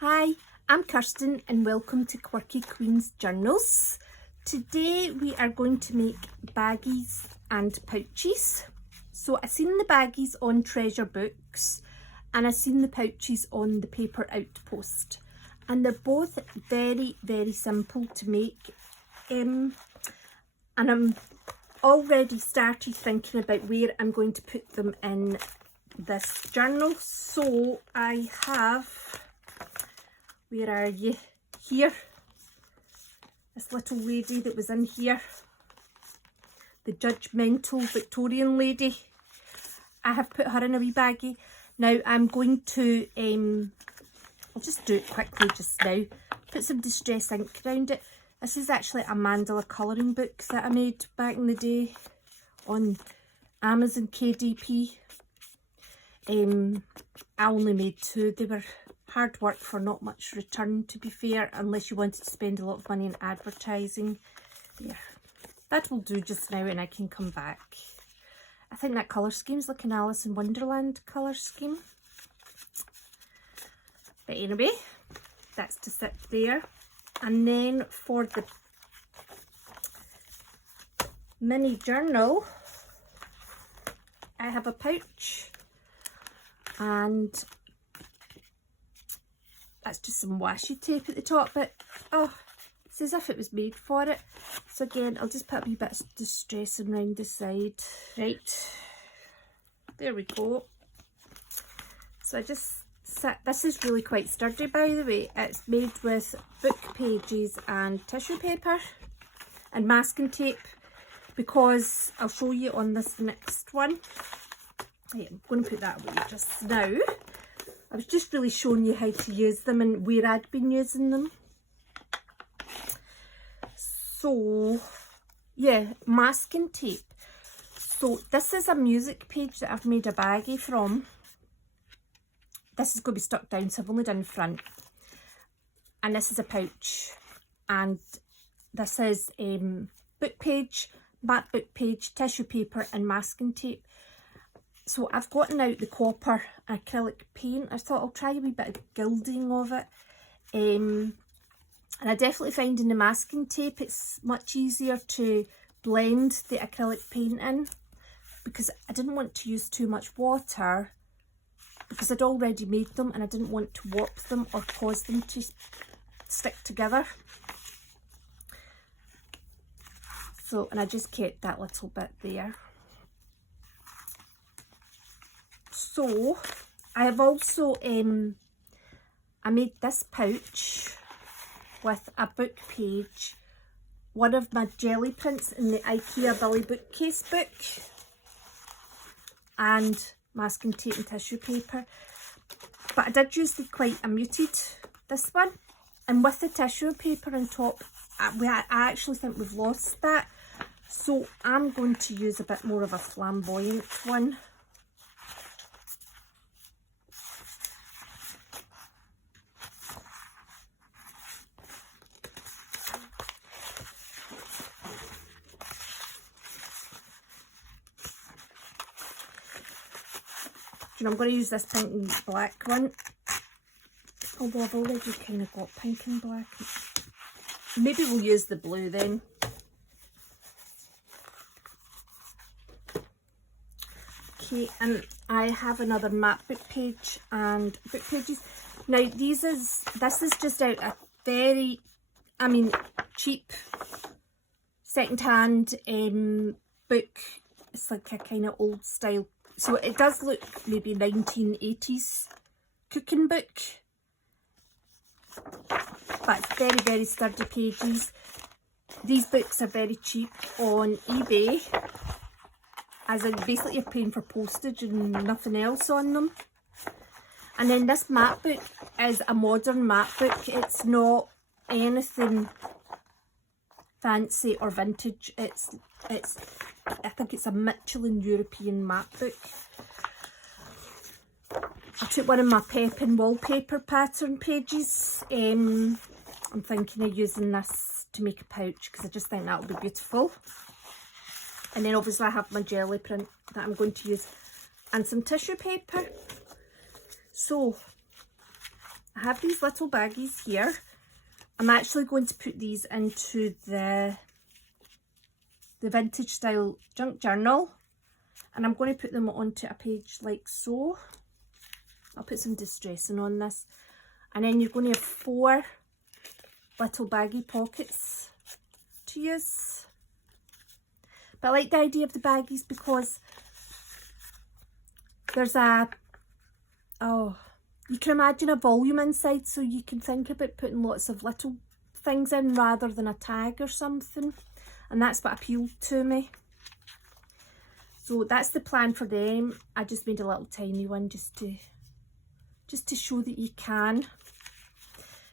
Hi, I'm Kirsten and welcome to Quirky Queen's Journals. Today we are going to make baggies and pouches. So I seen the baggies on Treasure Books and I seen the pouches on the Paper Outpost, and they're both very simple to make, and I'm already started thinking about where I'm going to put them in this journal. So I have, where are you? Here. This little lady that was in here. The judgmental Victorian lady. I have put her in a wee baggie. Now I'm going to, I'll just do it quickly just now. Put some distress ink around it. This is actually a mandala colouring book that I made back in the day on Amazon KDP. I only made two. They were hard work for not much return, to be fair, unless you wanted to spend a lot of money on advertising. Yeah, that will do just now and I can come back. I think that colour scheme's like an Alice in Wonderland colour scheme. But anyway, that's to sit there. And then for the mini journal, I have a pouch, and that's just some washi tape at the top, but oh, it's as if it was made for it. So again, I'll just put a wee bit of distressing around the side. Right, there we go. So I just set, this is really quite sturdy, by the way. It's made with book pages and tissue paper and masking tape, because I'll show you on this next one. Yeah, I'm going to put that away just now. I was just really showing you how to use them and where I'd been using them. So yeah, masking tape. So this is a music page that I've made a baggie from. This is going to be stuck down, so I've only done front. And this is a pouch. And this is book page, matte book page, tissue paper and masking tape. So I've gotten out the copper acrylic paint. I thought I'll try a wee bit of gilding of it. And I definitely find in the masking tape it's much easier to blend the acrylic paint in, because I didn't want to use too much water, because I'd already made them and I didn't want to warp them or cause them to stick together. So, and I just kept that little bit there. So I have also, I made this pouch with a book page, one of my jelly prints in the IKEA Billy Bookcase book, and masking tape and tissue paper. But I did use quite a muted, this one. And with the tissue paper on top, I actually think we've lost that. So I'm going to use a bit more of a flamboyant one. And I'm going to use this pink and black one, although I've already kind of got pink and black. Maybe we'll use the blue then. Okay, and I have another matte book page and book pages. Now this is just out a very, cheap second-hand book. It's like a kind of old style. So it does look maybe 1980s cooking book, but it's very sturdy pages. These books are very cheap on eBay, as in basically you're paying for postage and nothing else on them. And then this matte book is a modern matte book. It's not anything fancy or vintage. It's I think it's a Michelin European matte book. I took one of my Pepin wallpaper pattern pages. I'm thinking of using this to make a pouch because I just think that will be beautiful. And then obviously I have my jelly print that I'm going to use and some tissue paper. So I have these little baggies here. I'm actually going to put these into the vintage style junk journal, and I'm going to put them onto a page like so. I'll put some distressing on this, and then you're going to have 4 little baggy pockets to use. But I like the idea of the baggies because there's you can imagine a volume inside, so you can think about putting lots of little things in rather than a tag or something, and that's what appealed to me. So that's the plan for them. I just made a little tiny one just to show that you can.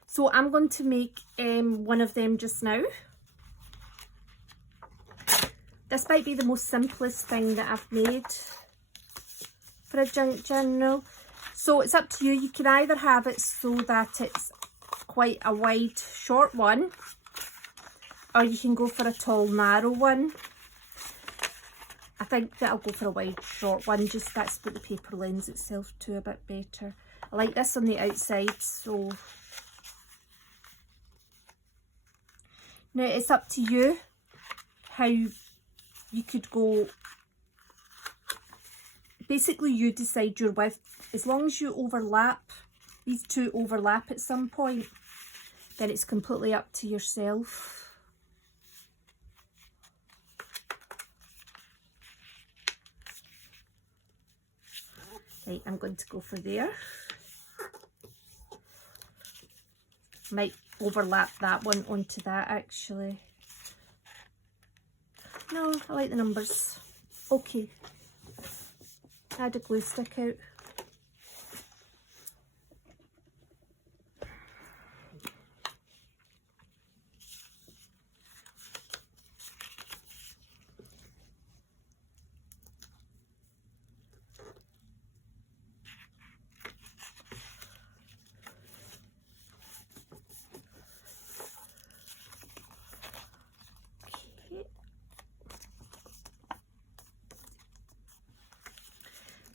So I'm going to make one of them just now. This might be the most simplest thing that I've made for a junk journal. So it's up to you. You can either have it so that it's quite a wide, short one, or you can go for a tall, narrow one. I think that I'll go for a wide, short one, just that's what the paper lends itself to a bit better. I like this on the outside, so now it's up to you how you could go. Basically, you decide your width. As long as you overlap, these two overlap at some point, then it's completely up to yourself. Right, I'm going to go for there. Might overlap that one onto that actually. No, I like the numbers. Okay. Add a glue stick out.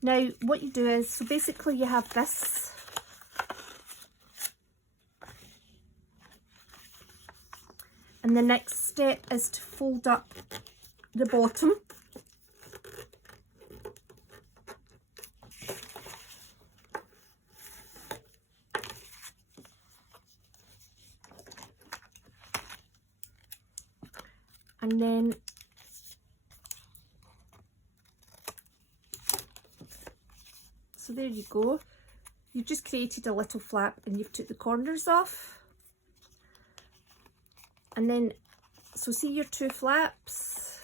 Now what you do is, so basically you have this, and the next step is to fold up the bottom, and then so there you go. You've just created a little flap and you've took the corners off. And then, so see your 2 flaps?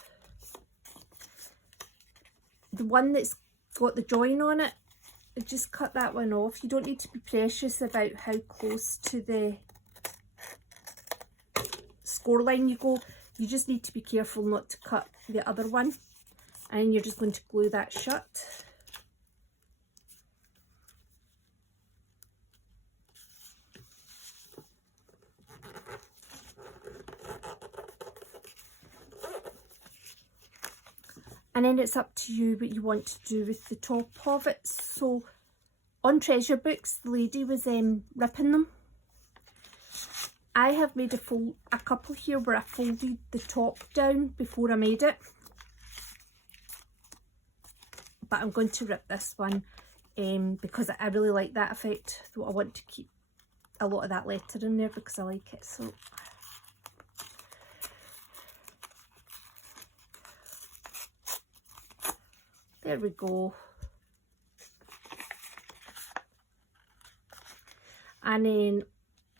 The one that's got the join on it, just cut that one off. You don't need to be precious about how close to the score line you go. You just need to be careful not to cut the other one. And you're just going to glue that shut. And then it's up to you what you want to do with the top of it. So on treasure books, the lady was ripping them. I have made a couple here where I folded the top down before I made it. But I'm going to rip this one because I really like that effect. So I want to keep a lot of that letter in there because I like it. So there we go. And then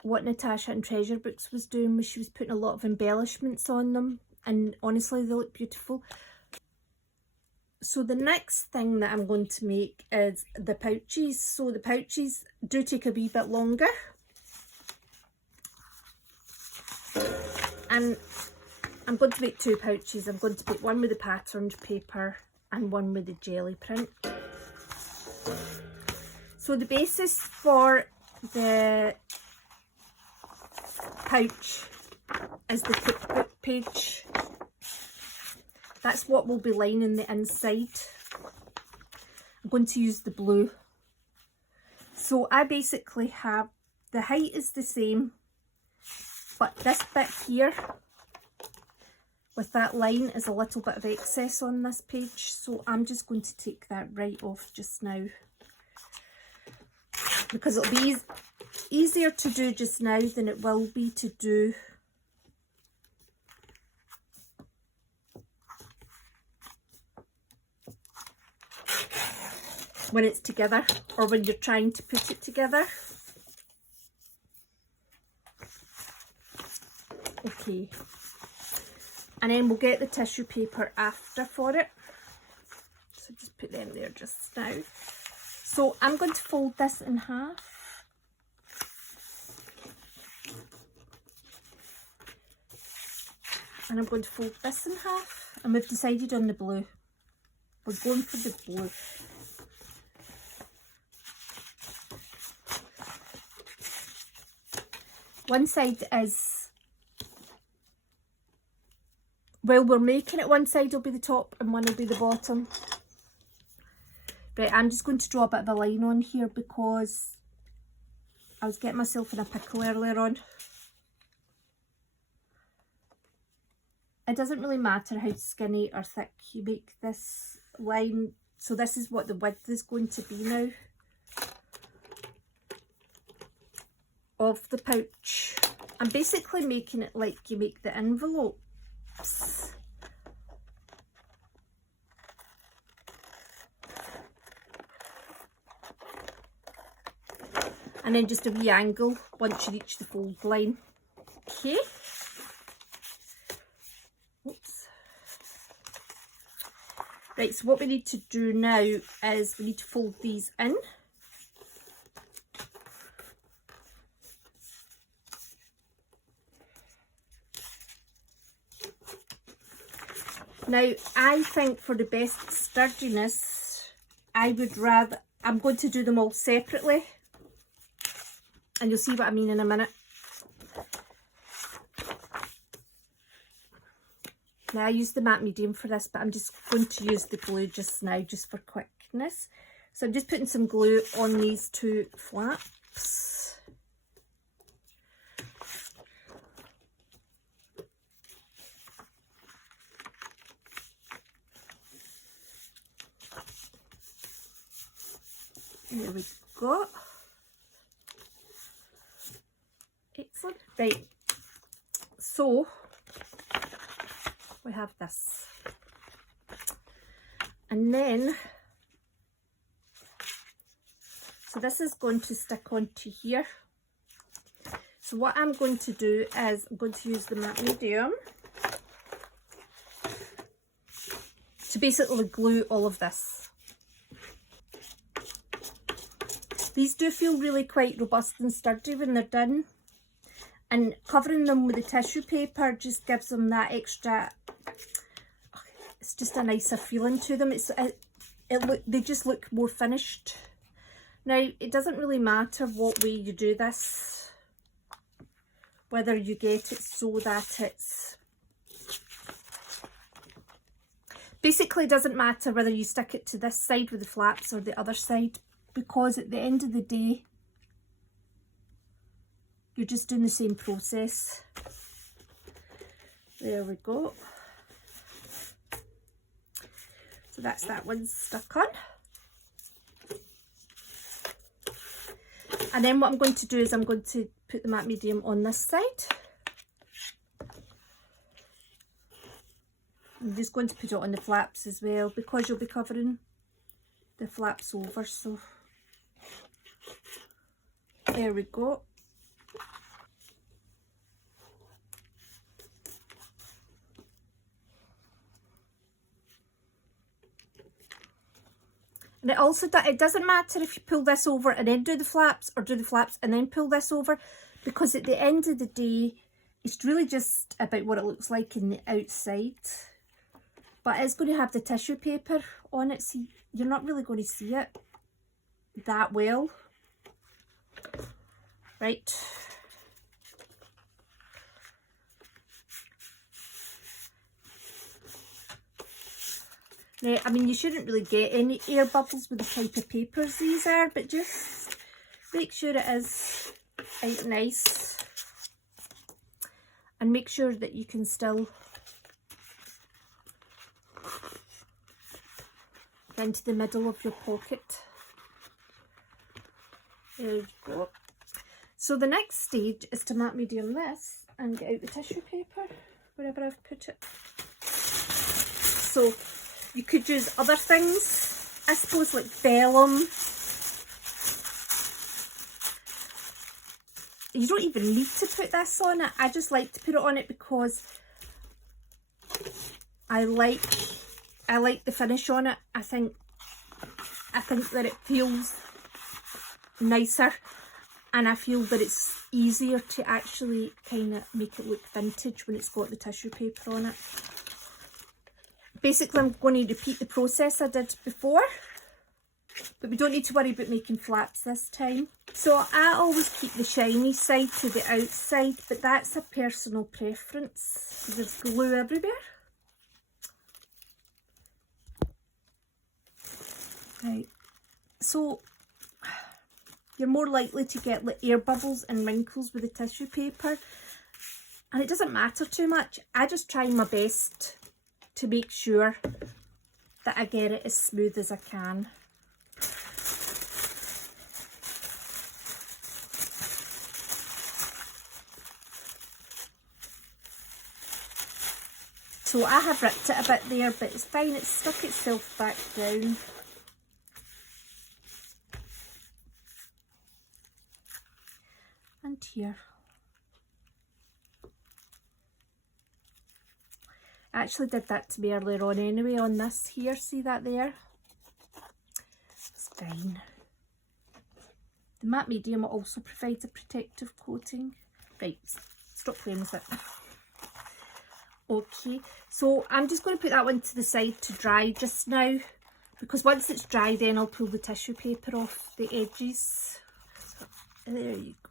what Natasha in Treasure Books was doing was she was putting a lot of embellishments on them, and honestly they look beautiful. So the next thing that I'm going to make is the pouches. So the pouches do take a wee bit longer, and I'm going to make 2 pouches. I'm going to make one with the patterned paper and one with the jelly print. So the basis for the pouch is the cookbook page. That's what will be lining the inside. I'm going to use the blue. So I basically have the height is the same, but this bit here with that line is a little bit of excess on this page, so I'm just going to take that right off just now, because it'll be easier to do just now than it will be to do when it's together, or when you're trying to put it together. Okay, and then we'll get the tissue paper after for it, so just put them there just now. So I'm going to fold this in half, and I'm going to fold this in half, and we've decided on the blue. We're going for the blue. One side is, well, we're making it, one side will be the top and one will be the bottom. Right, I'm just going to draw a bit of a line on here because I was getting myself in a pickle earlier on. It doesn't really matter how skinny or thick you make this line. So this is what the width is going to be now of the pouch. I'm basically making it like you make the envelopes. And then just a wee angle once you reach the fold line. Okay. Oops. Right, so what we need to do now is we need to fold these in. Now, I think for the best sturdiness, I'm going to do them all separately. And you'll see what I mean in a minute. Now, I use the matte medium for this, but I'm just going to use the glue just now, just for quickness. So I'm just putting some glue on these two flaps. There we go. Excellent. Right, so we have this, and then so this is going to stick onto here. So what I'm going to do is I'm going to use the matte medium to basically glue all of this. These do feel really quite robust and sturdy when they're done. And covering them with the tissue paper just gives them that extra, it's just a nicer feeling to them. They just look more finished. Now, it doesn't really matter what way you do this, whether you get it so that it's, basically it doesn't matter whether you stick it to this side with the flaps or the other side, because at the end of the day, you're just doing the same process. There we go. So that's that one stuck on. And then what I'm going to do is I'm going to put the matte medium on this side. I'm just going to put it on the flaps as well, because you'll be covering the flaps over. So there we go. And it also, it doesn't matter if you pull this over and then do the flaps, or do the flaps and then pull this over, because at the end of the day, it's really just about what it looks like in the outside. But it's going to have the tissue paper on it, so you're not really going to see it that well. Right. Now, I mean, you shouldn't really get any air bubbles with the type of papers these are, but just make sure it is out nice, and make sure that you can still get into the middle of your pocket. There you go. So the next stage is to matte medium this and get out the tissue paper wherever I've put it. So you could use other things, I suppose, like vellum. You don't even need to put this on it. I just like to put it on it because I like the finish on it. I think that it feels nicer, and I feel that it's easier to actually kind of make it look vintage when it's got the tissue paper on it. Basically, I'm going to repeat the process I did before, but we don't need to worry about making flaps this time. So I always keep the shiny side to the outside, but that's a personal preference because there's glue everywhere. Right, so you're more likely to get like air bubbles and wrinkles with the tissue paper, and it doesn't matter too much. I just try my best to make sure that I get it as smooth as I can. So I have ripped it a bit there, but it's fine, it's stuck itself back down. And here. I actually did that to me earlier on anyway on this here, see that there? It's fine. The matte medium also provides a protective coating. Right, stop playing with it. Okay, so I'm just going to put that one to the side to dry just now, because once it's dry then I'll pull the tissue paper off the edges. So, there you go.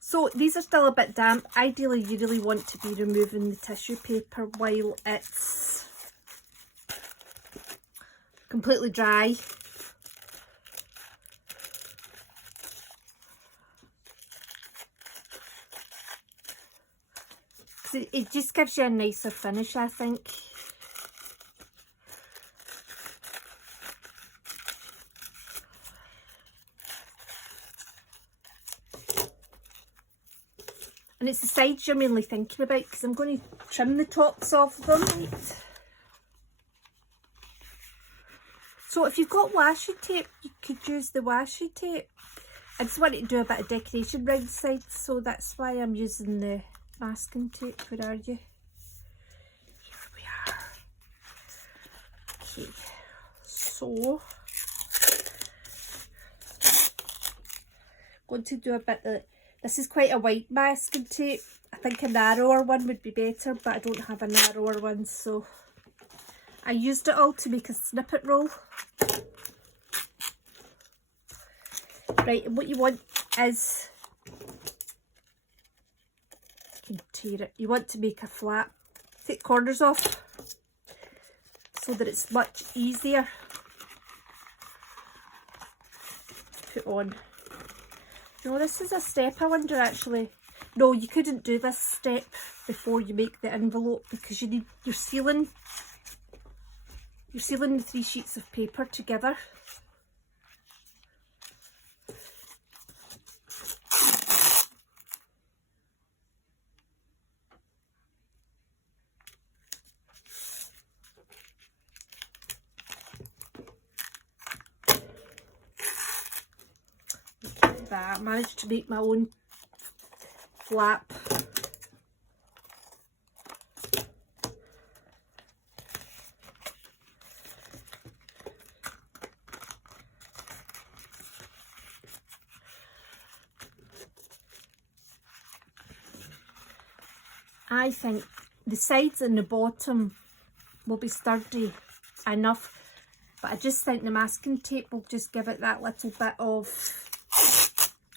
So these are still a bit damp. Ideally you really want to be removing the tissue paper while it's completely dry. It just gives you a nicer finish, I think. And it's the sides you're mainly thinking about, because I'm going to trim the tops of them. Right. So if you've got washi tape, you could use the washi tape. I just wanted to do a bit of decoration round the sides, so that's why I'm using the masking tape. Where are you? Here we are. Okay, so I'm going to do a bit of, this is quite a white masking tape. I think a narrower one would be better, but I don't have a narrower one, so I used it all to make a snippet roll. Right, and what you want is, you can tear it, you want to make a flap, take corners off so that it's much easier to put on. No, this is a step, I wonder actually. No, you couldn't do this step before you make the envelope, because you're sealing the 3 sheets of paper together. That. I managed to make my own flap. I think the sides and the bottom will be sturdy enough, but I just think the masking tape will just give it that little bit of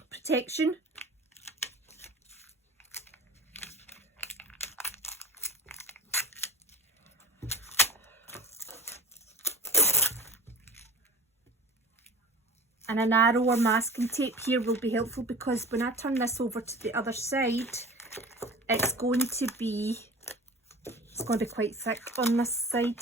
protection. And a narrower masking tape here will be helpful, because when I turn this over to the other side, it's going to be quite thick on this side.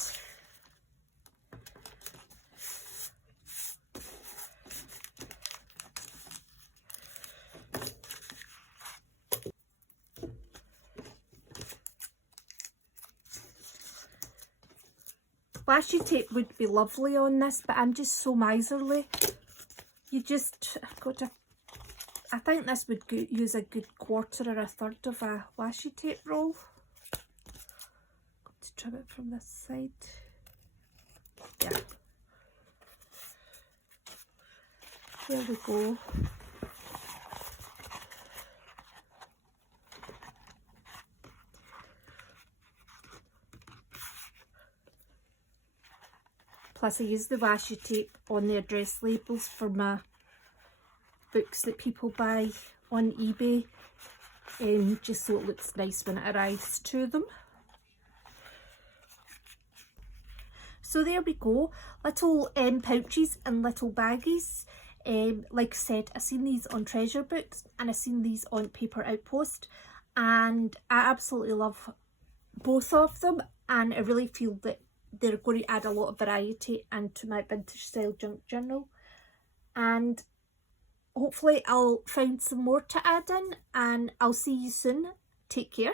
Washi tape would be lovely on this, but I'm just so miserly. You just got to, I think this would use a good quarter or a third of a washi tape roll. Got to trim it from this side. Yeah. There we go. Plus I use the washi tape on the address labels for my books that people buy on eBay, just so it looks nice when it arrives to them. So there we go, little pouches and little baggies. Like I said, I've seen these on treasure books and I've seen these on Paper Outpost, and I absolutely love both of them, and I really feel that they're going to add a lot of variety into my vintage style junk journal, and hopefully I'll find some more to add in, and I'll see you soon. Take care.